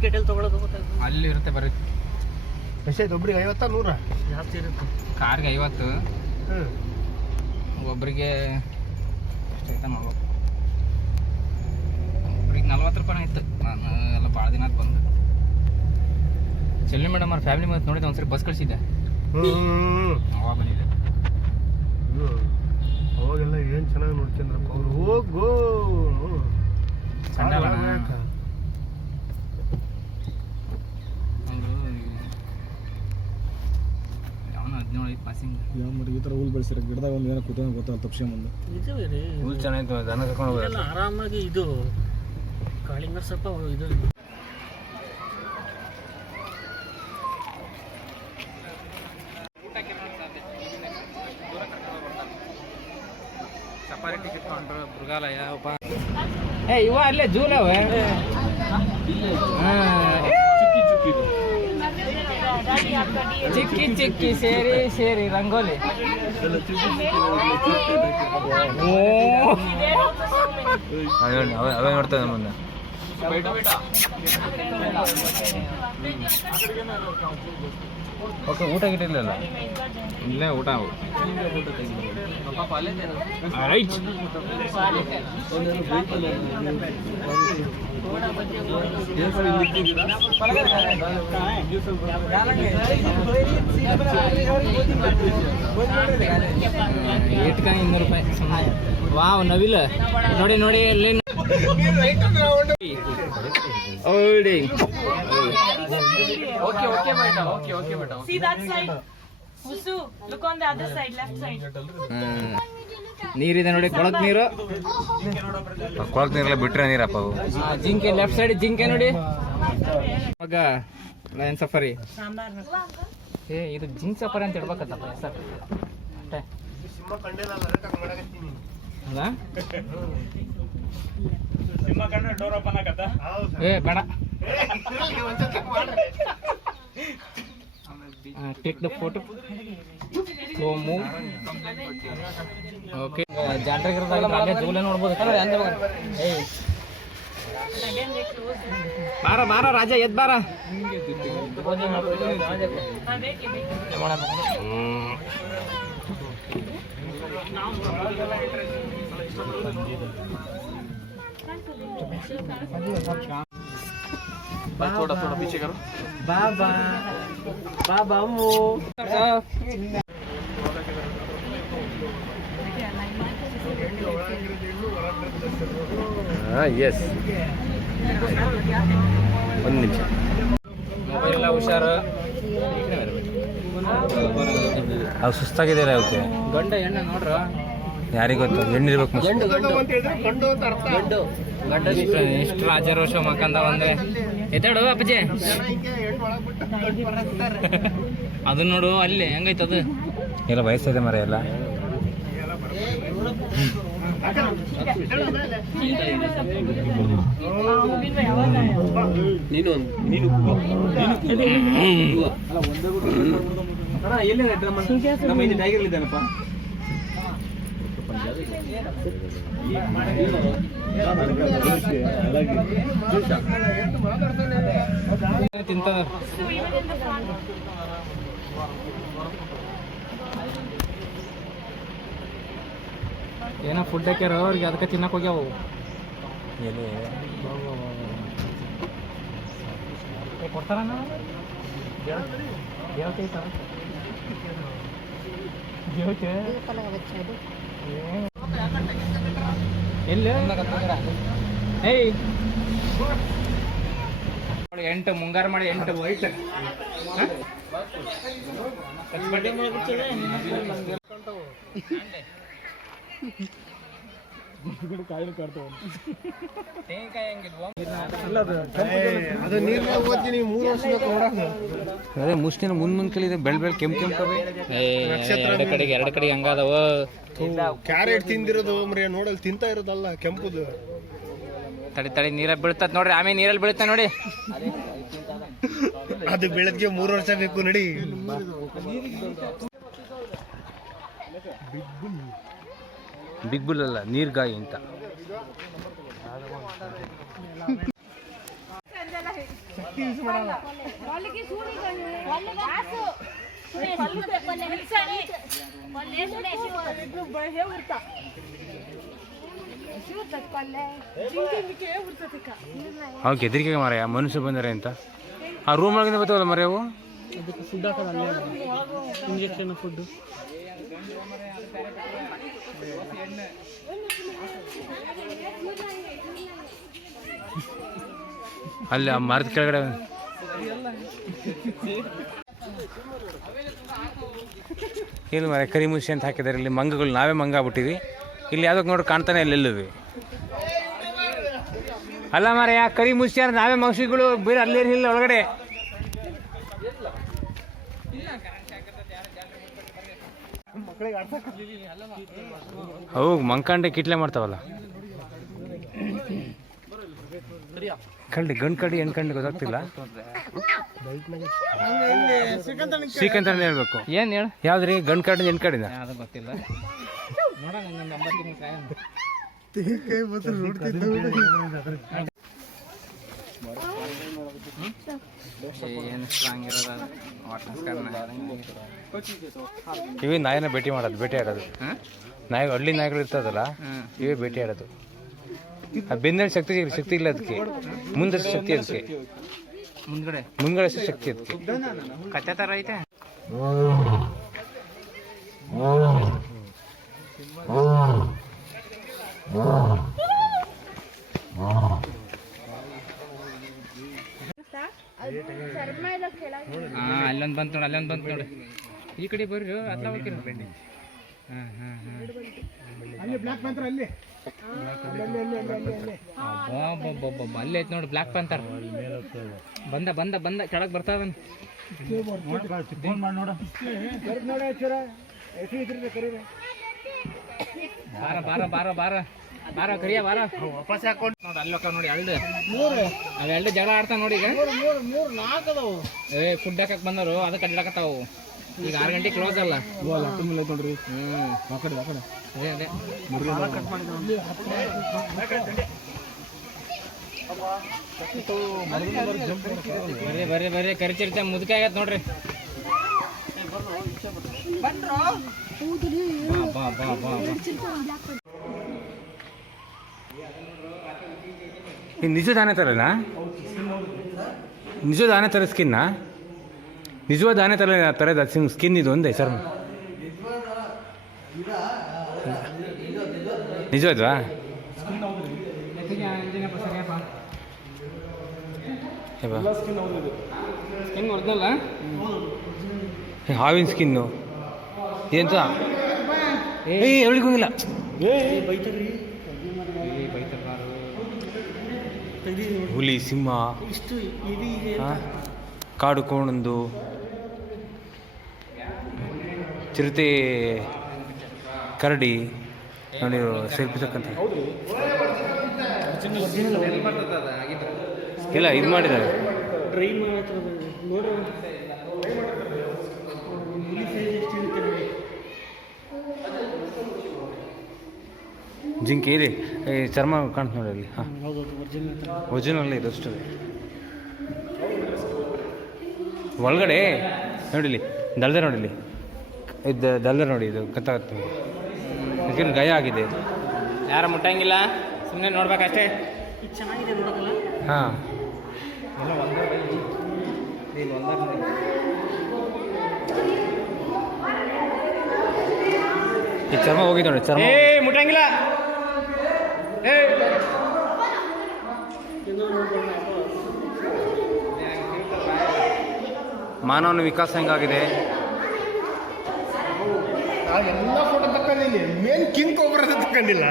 Ticket ಎಲ್ಲಿ ತೊಗೊಳೋದು ಗೊತ್ತಾಗ್ತದೆ. ಅಲ್ಲಿ ಇರುತ್ತೆ ಬರೀ. ಎಷ್ಟಾಯ್ತು ಒಬ್ರಿಗೆ 50 100 ಜಾಸ್ತಿ ಇರುತ್ತೆ. ಕಾರ್ಗೆ 50, ಒಬ್ಬರಿಗೆ ಎಷ್ಟಾಯ್ತಾ ನೋಡ್ಬೇಕು, ಒಬ್ರಿಗೆ 40 ರೂಪಾಯಿ ಇತ್ತು. ನಾನು ಎಲ್ಲ ಭಾಳ ದಿನ ಆಯ್ತು ಬಂದು. ಚೆಲ್ಲಿ ಮೇಡಮ್ ಅವ್ರ ಫ್ಯಾಮಿಲಿ ಮತ್ತೆ ನೋಡಿದ್ದೆ, ಒಂದ್ಸರಿ ಬಸ್ ಕಳಿಸಿದ್ದೆ, ಅವಾಗ ಬಂದಿದ್ದೆ. ಅವಾಗೆಲ್ಲ ಏನು ಚೆನ್ನಾಗಿ ನೋಡ್ಕೊಂಡ್ರಪ್ಪ ಅವ್ರು. ಹೋಗೋ ಸಣ್ಣ ಅವನು 17 ಪಾಸಿಂಗ್. ಈ ಥರ ಹುಲ್ ಬೆಳೆಸಿರ ಗಿಡದಾಗ ಒಂದು ಏನೋ ಕೂತ ಗೊತ್ತಲ್ಲ ತಪ್ಸೆ ಮುಂದೆ ನಿಜವೇ ರೀ, ಹುಲ್ ಚೆನ್ನಾಗಿತ್ತು, ದನ ಕರ್ಕೊಂಡು ಹೋಗೋದು. ಎಲ್ಲ ಆರಾಮಾಗಿ ಇದು ಕಾಳಿಂಗರ್ ಸ್ವಲ್ಪ ಇದು ಸಫಾರಿ ಟಿಕೆಟ್ ತಗೊಂಡ್ರು, ಮೃಗಾಲಯ ಇವ ಅಲ್ಲೇ ಜೂಲ್ ಅವ. ಚಿಕ್ಕಿ ಚಿಕ್ಕಿ ಸೇರಿ ಸೇರಿ ರಂಗೋಲಿ. ಅವೇ ನೋಡ್ತೇವೆ ಮುಂದೆ. ಓಕೆ, ಊಟ ಗಿಟ್ಟಿಲ್ಲ ಇಲ್ಲೇ ಊಟ ರೈಟ್. ಇಟ್ಕ 200 ರೂಪಾಯಿ. ವಾವ್ ನವಿಲ್ ನೋಡಿ ನೋಡಿ ಅಲ್ಲಿ Okay, beta. See that side. Usu, look on the other side, left side. ನೀರಿದೆ ನೋಡಿ, ಕೊಳಕ್ ನೀರು. ಕೊಳಕ್ ನೀರೆಲ್ಲ ಬಿಟ್ರೆ ನೀರಪ್ಪ ಅವು. ಜಿಂಕೆ ಲೆಫ್ಟ್ ಸೈಡ್ ಜಿಂಕೆ ನೋಡಿ. ಮಗ ಲಯನ್ ಸಫಾರಿ. ಇದು ಜಿಂಕ್ ಸಫಾರಿ ಅಂತ ಹೇಳ್ಬೇಕತ್ತಪ್ಪ ಸರ್. ಹೌದಾ? ಬೇಡ. Take the photo, slow move. Okay, ಜಾತ್ರೆಗಿರೋದಾಗ ಜೂಲೆ ನೋಡ್ಬೋದು. ಬಾರ ರಾಜ, ಎದ್ ಬಾರ. थोड़ा पीछे करो. बाबा ಎಸ್, ಒಂದು ನಿಮಿಷ. ಮೊಬೈಲ್ ಎಲ್ಲ ಹುಷಾರು. ಅವು ಸುಸ್ತಾಗಿದ್ದೀರ ಅವಕ್ಕೆ. ಗಂಡ ಹೆಣ್ಣು ನೋಡ್ರ, ಯಾರಿಗೆ ಗೊತ್ತು, ಹೆಣ್ಣಿರ್ಬೇಕು. ಇಷ್ಟು ರಾಜರೋಷ ಮಕ್ಕಂದ ಬಂದ್ರೆ ಎತ್ತಾಡು ಅಪ್ಪಜೆ. ಅದನ್ನ ನೋಡು ಅಲ್ಲಿ ಹೆಂಗೈತೆ ಅದು. ಎಲ್ಲ ವಯಸ್ಸಿದೆ ಮರ ಎಲ್ಲ. ತಿಂತದ ಏನೋ ಫುಡ್ ಹಾಕ್ಯಾರ ಅವ್ರಿಗೆ, ಅದಕ್ಕೆ ತಿನ್ನಕ್ ಹೋಗ್ಯಾವ. ಕೊಡ್ತಾರ ಎಲ್ಲಿ 8 ಮುಂಗಾರು ಮಾಡಿ 8 ವೈಟ್. ಅದು ನೀರ್ನಾಗ ಓದ್ತೀನಿ 3 ವರ್ಷ ಬೇಕು ನೋಡೋದು. ಅದೇ ಮುಷ್ಟಿನ ಮುಂದ್ ಕಲಿದೆ, ಬೆಳ್ ಕೆಂಪು ಎರಡು ಕಡೆ ಹಂಗಾದವ. ಕ್ಯಾರೆಟ್ ತಿಂದಿರೋದು ಮರಿ ನೋಡಲ್ ತಿಂತಾ ಇರೋದಲ್ಲ ಕೆಂಪುದು. ತಡಿ ನೀರಲ್ಲಿ ಬೀಳ್ತದ ನೋಡ್ರಿ, ಆಮೇಲೆ ನೀರಲ್ಲಿ ಬೀಳ್ತಾ ನೋಡಿ. ಅದು ಬೆಳೆದ್ಗೆ 3 ವರ್ಷ ಬೇಕು ನಡಿ. ಬಿಗ್ ಬುಲ್ ಅಲ್ಲ, ನೀರ್ಗಾಯಿ ಅಂತ. ಅವಕ್ಕೆ ಹೆದರಿಕೆ ಮಾರಾಯ ಮನುಷ್ಯ ಬಂದರೆ ಅಂತ. ಆ ರೂಮ್ ಒಳಗಿಂದ ಬರ್ತಾವಲ್ಲ ಮರ ಅವು. ಅದಕ್ಕೆ ಫುಡ್ ಹಾಕೋದಲ್ಲ, ಇಂಜೆಕ್ಷನ್ ಫುಡ್ಡು. ಅಲ್ಲಿ ಆ ಮರದ ಕೆಳಗಡೆ ಏನು ಮರ ಕರಿಮುಷಿ ಅಂತ ಹಾಕಿದ್ದಾರೆ. ಇಲ್ಲಿ ಮಂಗಗಳು ನಾವೇ ಮಂಗ ಆಗ್ಬಿಟ್ಟಿವಿ. ಇಲ್ಲಿ ಯಾವುದಕ್ಕೆ ನೋಡಿ ಕಾಣ್ತಾನೆ ಎಲ್ಲೆಲ್ಲುವೆ. ಅಲ್ಲ ಮಾರ ಯಾ ಕರಿಮುಷಿ ಅಂದ್ರೆ ನಾವೇ ಮಂಗಗಳು ಬೇರೆ ಅಲ್ಲೇ ಇಲ್ಲ ಒಳಗಡೆ. ಅವು ಮಂಕಂಡೆ ಕಿಟ್ಲೆ ಮಾಡ್ತಾವಲ್ಲ. ಕಳ್ಳಿ ಗಂಡು ಕಡಿ ಹೆಣ್ಣು ಕಂಡು ಗೊತ್ತಾಗ್ತಿಲ್ಲ. ಶ್ರೀಕಾಂತ ಹೇಳ್ಬೇಕು. ಏನು ಹೇಳು ಯಾವ್ದ್ರಿ ಗಂಡು ಕಡಿಂದ ಹೆಣ್ಣು ಕಡಿಂದ ಅದು ಗೊತ್ತಿಲ್ಲ. ಏನು ಸ್ಟ್ರಾಂಗ್ ಇರೋದು ಇವೇ ನಾಯಿನ ಭೇಟಿ ಮಾಡೋದು, ಬೇಟೆ ಆಡೋದು. ನಾಯಿ ಹಳ್ಳಿ ನಾಯಿಗಳು ಇರ್ತದಲ್ಲ, ಇವೇ ಭೇಟಿ ಆಡೋದು. ಆ ಬೆನ್ನಲ್ಲಿ ಶಕ್ತಿ ಇಲ್ಲ ಅದಕ್ಕೆ, ಮುಂದಷ್ಟು ಶಕ್ತಿ ಅದಕ್ಕೆ, ಮುಂದ್ಗಡೆ ಅಷ್ಟು ಶಕ್ತಿ ಅದಕ್ಕೆ. ಕತ್ತೆ ಥರ ಐತೆ. ಅಲ್ಲೊಂದು ಬಂತು ನೋಡಿ, ಅಲ್ಲೊಂದು ಬಂತು ನೋಡಿ. ಈ ಕಡೆ ಬರ್ರಿ, ಅಲ್ಲ ಹೋಗ್ತೀರ. ಅಲ್ಲೇ ಐತೆ ನೋಡಿ ಬ್ಲ್ಯಾಕ್ ಪ್ಯಾಂಥರ್. ಬಂದ ಕೆಳಗೆ ಬರ್ತಾವ. ಬಾರ ಕರಿಯ ಬಾರ ನೋಡಿ. ಅಲ್ಲಿ ನೋಡಿ ಎರಡು ಜಗಳ ಆಡ್ತಾವ ನೋಡಿ. ಈಗ ಫುಡ್ ಹಾಕಕ್ ಬಂದವರು ಅದಕ್ಕೆ ಅಡ್ಡಾಕತ್ತಾವು. ಈಗ 6 ಗಂಟೆ ಕ್ಲೋಸ್ ಅಲ್ಲ ನೋಡ್ರಿ. ಅದೇ ಬರ್ರಿ ಕರಿಚಿರ್ತ ಮುದುಕ ಆಗತ್ ನೋಡ್ರಿ. ನಿಜವಾದ ಆನೆ ಥರನಾ? ನಿಜವಾದ ಆನೆ ಥರ ಸ್ಕಿನ್ನಾ? ನಿಜವಾದ ಆನೆ ಥರದ ಸ್ಕಿನ್ ಇದು ಒಂದೇ ಸರ್? ನಿಜವಾದ್ವಾ? ಸ್ಕಿನ್ ಒರಿಜಿನಲ್ಲ? ಹಾವಿನ ಸ್ಕಿನ್ನು ಎಂತ? ಎಳಿಗೋಂಗಿಲ್ಲ. ಹುಲಿ, ಸಿಂಹ, ಕಾಡು ಕೋಣಂದು, ಚಿರತೆ, ಕರಡಿ ನೋಡಿ ಸೇರ್ಪಿಸಕ್ಕಂತ ಇಲ್ಲ ಇದು ಮಾಡಿದ್ದಾರೆ. ಜಿಂಕೆ ಇದೆ, ಚರ್ಮ ಕಾಣ್ತು ನೋಡಿ ಅಲ್ಲಿ. ಹಾಂ ಒರಿಜಿನಲ್ ಇದು ಅಷ್ಟು. ಒಳಗಡೆ ನೋಡಿಲಿ ದಲ್ದೆ ನೋಡಿಲಿ, ಇದು ದಲ್ದೆ ನೋಡಿ, ಇದು ಕತ್ತಾಗತ್ತೆ. ಇದಕ್ಕೆ ಗಾಯ ಆಗಿದೆ. ಯಾರು ಮುಟ್ಟಂಗಿಲ್ಲ, ಸುಮ್ಮನೆ ನೋಡ್ಬೇಕಷ್ಟೇ. ಚೆನ್ನಾಗಿದೆ ನೋಡೋಕ್ಕಲ್ಲ. ಹಾಂ ಈ ಚರ್ಮ ಹೋಗಿದೆ ನೋಡಿ, ಚರ್ಮ ಮುಟ್ಟಂಗಿಲ್ಲ. ಮಾನವನ ವಿಕಾಸ ಹೆಂಗಾಗಿದೆ. ಎಲ್ಲ ಫೋಟೋ ತಕ್ಕೊಂಡಿಲ್ಲ, ಮೇನ್ ಕಿಂಗ್ ಕೊಬ್ಬರ ತಕ್ಕೊಂಡಿಲ್ಲ.